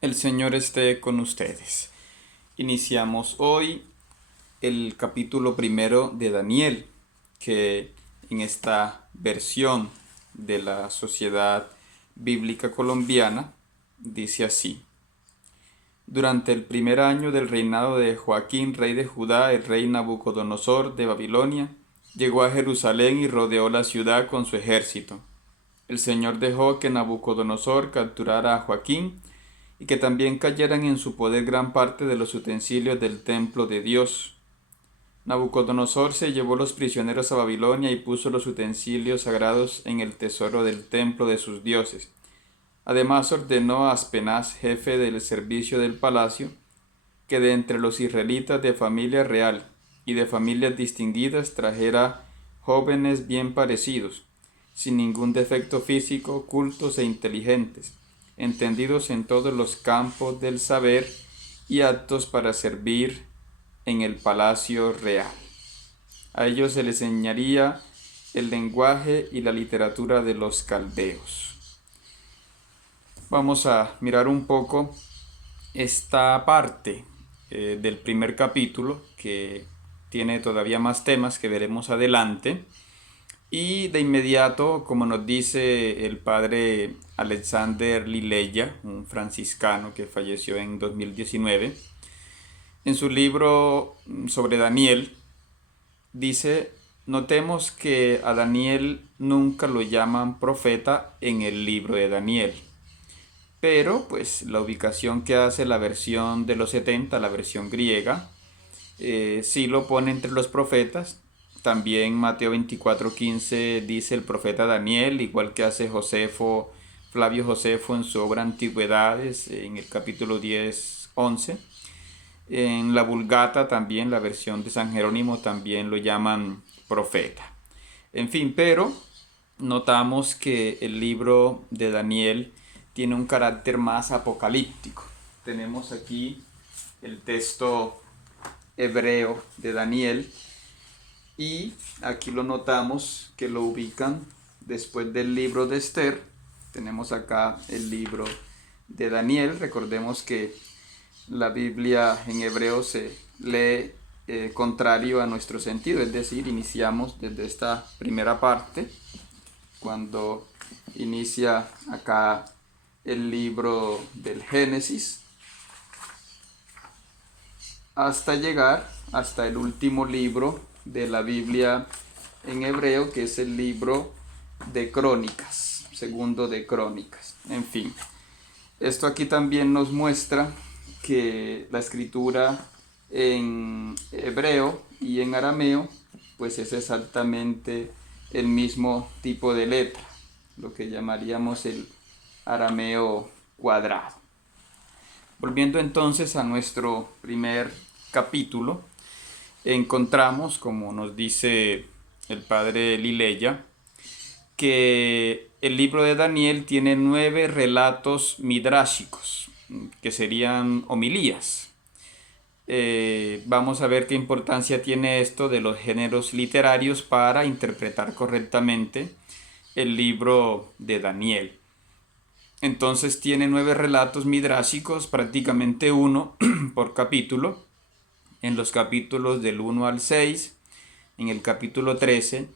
El Señor esté con ustedes. Iniciamos hoy el capítulo primero de Daniel, que en esta versión de la Sociedad Bíblica Colombiana dice así. Durante el primer año del reinado de Joaquín, rey de Judá, el rey Nabucodonosor de Babilonia llegó a Jerusalén y rodeó la ciudad con su ejército. El Señor dejó que Nabucodonosor capturara a Joaquín y que también cayeran en su poder gran parte de los utensilios del templo de Dios. Nabucodonosor se llevó los prisioneros a Babilonia y puso los utensilios sagrados en el tesoro del templo de sus dioses. Además ordenó a Aspenaz, jefe del servicio del palacio, que de entre los israelitas de familia real y de familias distinguidas trajera jóvenes bien parecidos, sin ningún defecto físico, cultos e inteligentes, entendidos en todos los campos del saber y aptos para servir en el palacio real. A ellos se les enseñaría el lenguaje y la literatura de los caldeos. Vamos a mirar un poco esta parte del primer capítulo, que tiene todavía más temas que veremos adelante. Y de inmediato, como nos dice el padre Alexander Lileya, un franciscano que falleció en 2019, en su libro sobre Daniel, dice: notemos que a Daniel nunca lo llaman profeta en el libro de Daniel. Pero pues la ubicación que hace la versión de los 70, la versión griega, sí lo pone entre los profetas. También Mateo 24:15 dice el profeta Daniel, igual que hace Flavio Josefo en su obra Antigüedades, en el capítulo 10:11. En la Vulgata también, la versión de San Jerónimo, también lo llaman profeta. En fin, pero notamos que el libro de Daniel tiene un carácter más apocalíptico. Tenemos aquí el texto hebreo de Daniel y aquí lo notamos que lo ubican después del libro de Esther. Tenemos acá el libro de Daniel. Recordemos que la Biblia en hebreo se lee contrario a nuestro sentido, es decir, iniciamos desde esta primera parte, cuando inicia acá el libro del Génesis, hasta llegar hasta el último libro de la Biblia en hebreo, que es el libro de Crónicas, segundo de Crónicas. En fin, esto aquí también nos muestra que la escritura en hebreo y en arameo pues es exactamente el mismo tipo de letra, lo que llamaríamos el arameo cuadrado. Volviendo entonces a nuestro primer capítulo, encontramos, como nos dice el padre Lileya, que el libro de Daniel tiene 9 relatos midráshicos, que serían homilías. Vamos a ver qué importancia tiene esto de los géneros literarios para interpretar correctamente el libro de Daniel. Entonces tiene 9 relatos midráshicos, prácticamente uno por capítulo, en los capítulos del 1 al 6, en el capítulo 13,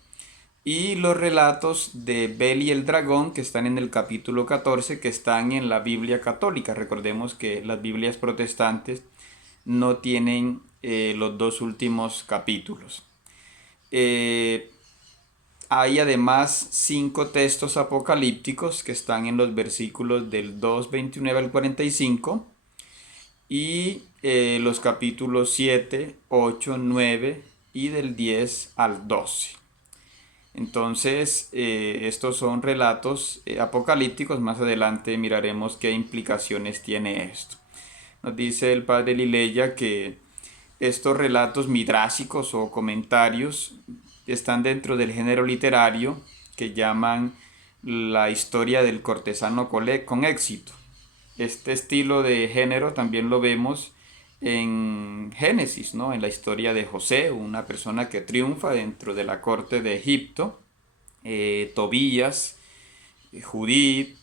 y los relatos de Bel y el dragón, que están en el capítulo 14, que están en la Biblia católica. Recordemos que las Biblias protestantes no tienen los dos últimos capítulos. Hay además 5 textos apocalípticos que están en los versículos del 2:29 al 45 y los capítulos 7, 8, 9 y del 10 al 12. Entonces, estos son relatos apocalípticos. Más adelante miraremos qué implicaciones tiene esto. Nos dice el padre Lileya que estos relatos midrásicos o comentarios están dentro del género literario que llaman la historia del cortesano con éxito. Este estilo de género también lo vemos en Génesis, ¿no? En la historia de José, una persona que triunfa dentro de la corte de Egipto, Tobías, Judith,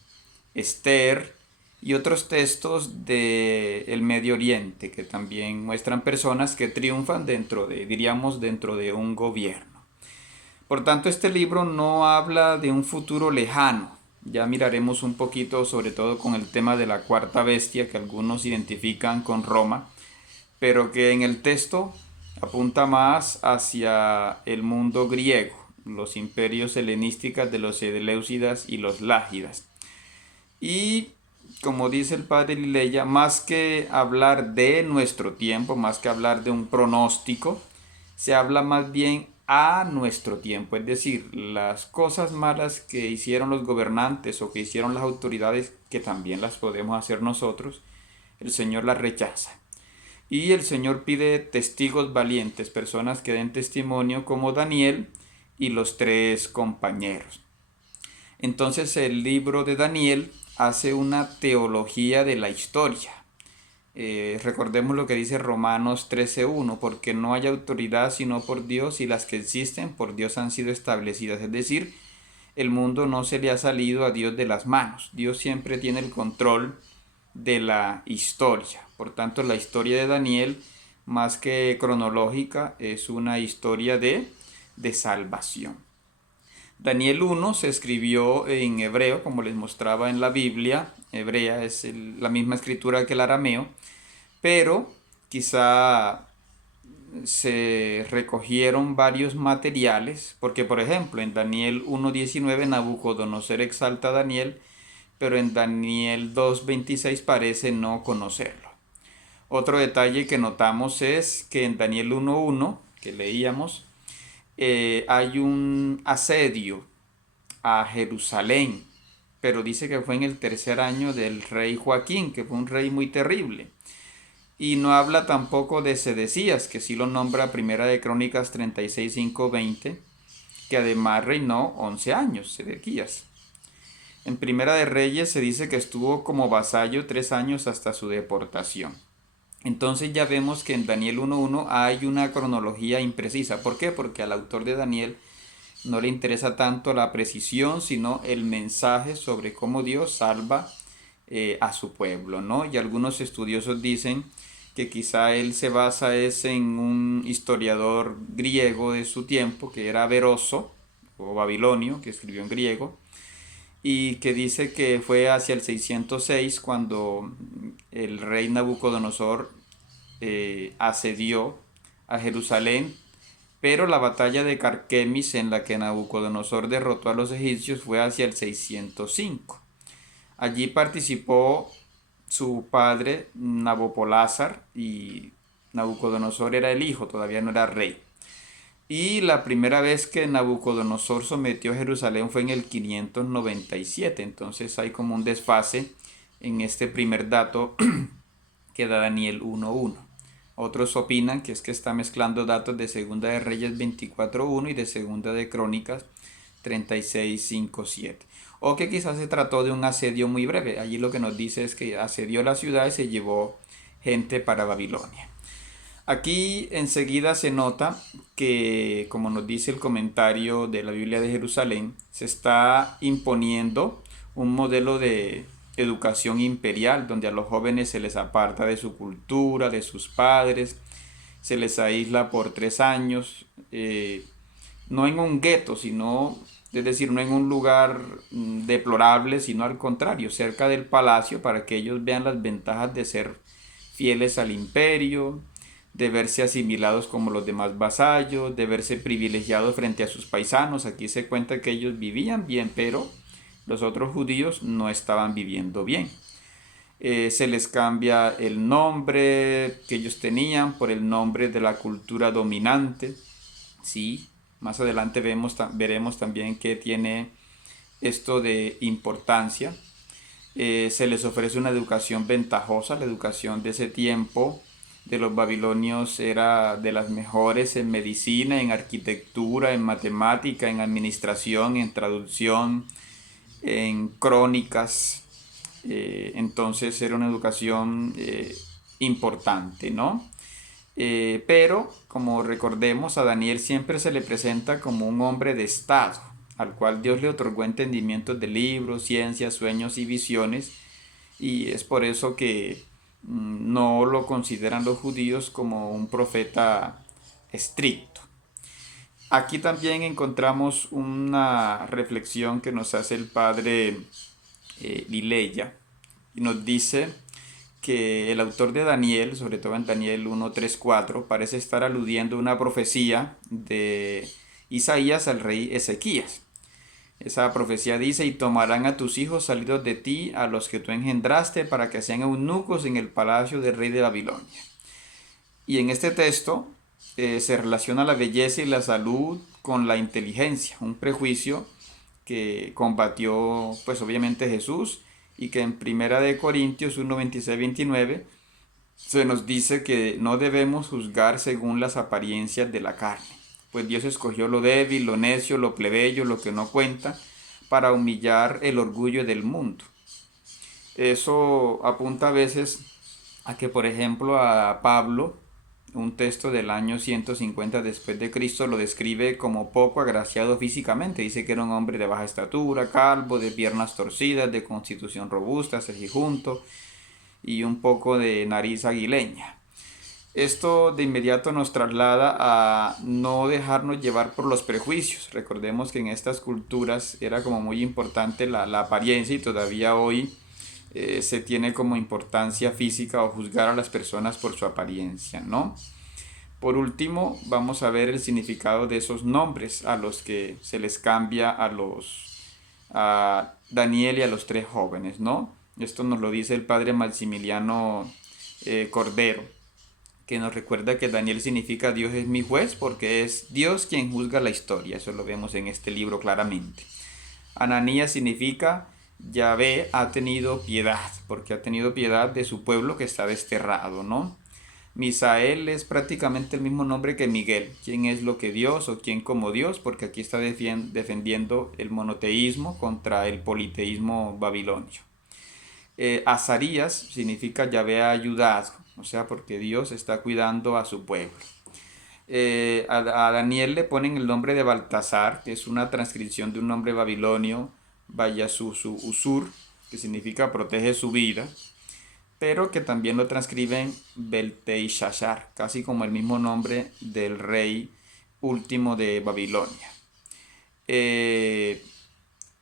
Esther y otros textos del Medio Oriente que también muestran personas que triunfan dentro de, diríamos, dentro de un gobierno. Por tanto, este libro no habla de un futuro lejano. Ya miraremos un poquito, sobre todo con el tema de la cuarta bestia que algunos identifican con Roma, pero que en el texto apunta más hacia el mundo griego, los imperios helenísticos de los Seleucidas y los Lágidas. Y como dice el padre Lileya, más que hablar de nuestro tiempo, más que hablar de un pronóstico, se habla más bien a nuestro tiempo, es decir, las cosas malas que hicieron los gobernantes o que hicieron las autoridades, que también las podemos hacer nosotros, el Señor las rechaza. Y el Señor pide testigos valientes, personas que den testimonio como Daniel y los tres compañeros. Entonces el libro de Daniel hace una teología de la historia. Recordemos lo que dice Romanos 13:1, porque no hay autoridad sino por Dios y las que existen por Dios han sido establecidas. Es decir, el mundo no se le ha salido a Dios de las manos. Dios siempre tiene el control de la historia. Por tanto, la historia de Daniel, más que cronológica, es una historia de salvación. Daniel 1 se escribió en hebreo, como les mostraba en la Biblia. Hebrea es la misma escritura que el arameo, pero quizá se recogieron varios materiales, porque por ejemplo en Daniel 1:19 Nabucodonosor exalta a Daniel, pero en Daniel 2:26 parece no conocerlo. Otro detalle que notamos es que en Daniel 1:1, que leíamos, hay un asedio a Jerusalén, pero dice que fue en el tercer año del rey Joaquín, que fue un rey muy terrible. Y no habla tampoco de Sedecías, que sí lo nombra Primera de Crónicas 36, 5, 20, que además reinó 11 años, Sedequías. En Primera de Reyes se dice que estuvo como vasallo 3 años hasta su deportación. Entonces ya vemos que en Daniel 1:1 hay una cronología imprecisa. ¿Por qué? Porque al autor de Daniel no le interesa tanto la precisión, sino el mensaje sobre cómo Dios salva a su pueblo, ¿no? Y algunos estudiosos dicen que quizá él se basa en un historiador griego de su tiempo, que era Beroso, o babilonio, que escribió en griego, y que dice que fue hacia el 606 cuando el rey Nabucodonosor asedió a Jerusalén, pero la batalla de Carquemis en la que Nabucodonosor derrotó a los egipcios fue hacia el 605. Allí participó su padre Nabopolázar y Nabucodonosor era el hijo, todavía no era rey. Y la primera vez que Nabucodonosor sometió a Jerusalén fue en el 597, entonces hay como un desfase en este primer dato que da Daniel 1:1. Otros opinan que es que está mezclando datos de Segunda de Reyes 24:1 y de Segunda de Crónicas 36:5-7. O que quizás se trató de un asedio muy breve. Allí lo que nos dice es que asedió la ciudad y se llevó gente para Babilonia. Aquí enseguida se nota que, como nos dice el comentario de la Biblia de Jerusalén, se está imponiendo un modelo de educación imperial donde a los jóvenes se les aparta de su cultura, de sus padres, se les aísla por 3 años, no en un gueto, sino, es decir, no en un lugar deplorable, sino al contrario, cerca del palacio para que ellos vean las ventajas de ser fieles al imperio, de verse asimilados como los demás vasallos, de verse privilegiados frente a sus paisanos. Aquí se cuenta que ellos vivían bien, pero los otros judíos no estaban viviendo bien. Se les cambia el nombre que ellos tenían por el nombre de la cultura dominante. Sí, más adelante veremos también que tiene esto de importancia. Se les ofrece una educación ventajosa. La educación de ese tiempo de los babilonios era de las mejores en medicina, en arquitectura, en matemática, en administración, en traducción, en crónicas. Entonces era una educación importante, ¿no? Pero, como recordemos, a Daniel siempre se le presenta como un hombre de estado, al cual Dios le otorgó entendimientos de libros, ciencias, sueños y visiones, y es por eso que no lo consideran los judíos como un profeta estricto. Aquí también encontramos una reflexión que nos hace el padre Lileya y nos dice que el autor de Daniel, sobre todo en Daniel 1, 3, 4, parece estar aludiendo a una profecía de Isaías al rey Ezequías. Esa profecía dice: y tomarán a tus hijos salidos de ti, a los que tú engendraste, para que sean eunucos en el palacio del rey de Babilonia. Y en este texto se relaciona la belleza y la salud con la inteligencia, un prejuicio que combatió pues obviamente Jesús, y que en Primera de Corintios 1, 26, 29 se nos dice que no debemos juzgar según las apariencias de la carne, pues Dios escogió lo débil, lo necio, lo plebeyo, lo que no cuenta, para humillar el orgullo del mundo. Eso apunta a veces a que, por ejemplo, a Pablo, un texto del año 150 después de Cristo, lo describe como poco agraciado físicamente. Dice que era un hombre de baja estatura, calvo, de piernas torcidas, de constitución robusta, cejijunto y un poco de nariz aguileña. Esto de inmediato nos traslada a no dejarnos llevar por los prejuicios. Recordemos que en estas culturas era como muy importante la apariencia, y todavía hoy se tiene como importancia física o juzgar a las personas por su apariencia, ¿no? Por último, vamos a ver el significado de esos nombres a los que se les cambia a Daniel y a los tres jóvenes, ¿no? Esto nos lo dice el padre Maximiliano Cordero, que nos recuerda que Daniel significa Dios es mi juez, porque es Dios quien juzga la historia. Eso lo vemos en este libro claramente. Ananías significa Yahvé ha tenido piedad, porque ha tenido piedad de su pueblo que está desterrado, ¿no? Misael es prácticamente el mismo nombre que Miguel. ¿Quién es lo que Dios o quién como Dios? Porque aquí está defendiendo el monoteísmo contra el politeísmo babilonio. Azarías significa Yahvé ha ayudado, o sea, porque Dios está cuidando a su pueblo. A Daniel le ponen el nombre de Baltasar, que es una transcripción de un nombre babilonio, Vayasusu Usur, que significa protege su vida, pero que también lo transcriben Belteishashar, casi como el mismo nombre del rey último de Babilonia.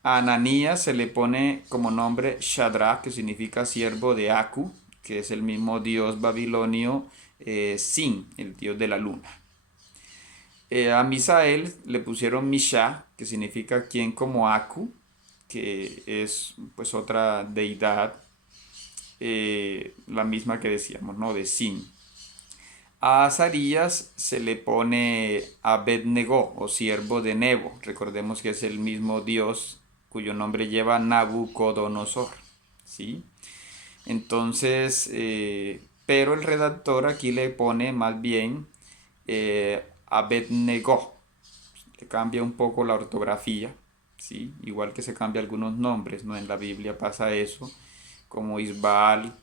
A Ananías se le pone como nombre Shadrach, que significa siervo de Aku, que es el mismo dios babilonio Sin, el dios de la luna. A Misael le pusieron Misha, que significa quien como Aku, que es pues otra deidad, la misma que decíamos, ¿no? De Sin. A Azarías se le pone Abednego, o siervo de Nebo. Recordemos que es el mismo dios cuyo nombre lleva Nabucodonosor, ¿sí? Entonces, pero el redactor aquí le pone más bien Abednego. Le cambia un poco la ortografía, ¿sí? Igual que se cambia algunos nombres, ¿no? En la Biblia pasa eso, como Isbaal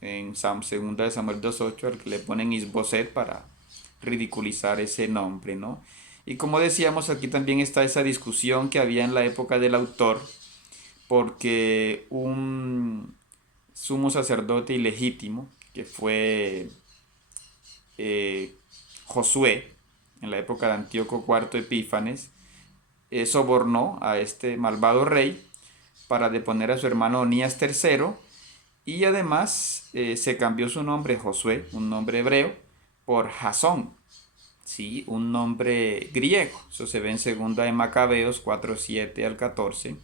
en 2 de Samuel 2.8, al que le ponen Isboset para ridiculizar ese nombre, ¿no? Y como decíamos, aquí también está esa discusión que había en la época del autor, porque un sumo sacerdote ilegítimo, que fue Josué, en la época de Antíoco IV Epífanes, sobornó a este malvado rey para deponer a su hermano Onías III, y además se cambió su nombre Josué, un nombre hebreo, por Jasón, ¿sí? Un nombre griego. Eso se ve en 2 de Macabeos 4:7 al 14.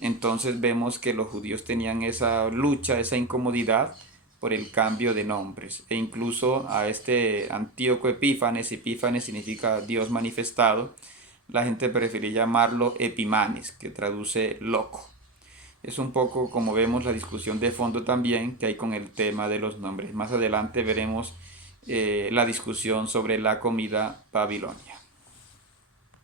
Entonces vemos que los judíos tenían esa lucha, esa incomodidad por el cambio de nombres. E incluso a este Antíoco Epífanes, Epífanes significa Dios manifestado, la gente prefiere llamarlo Epimanes, que traduce loco. Es un poco como vemos la discusión de fondo también que hay con el tema de los nombres. Más adelante veremos la discusión sobre la comida babilonia.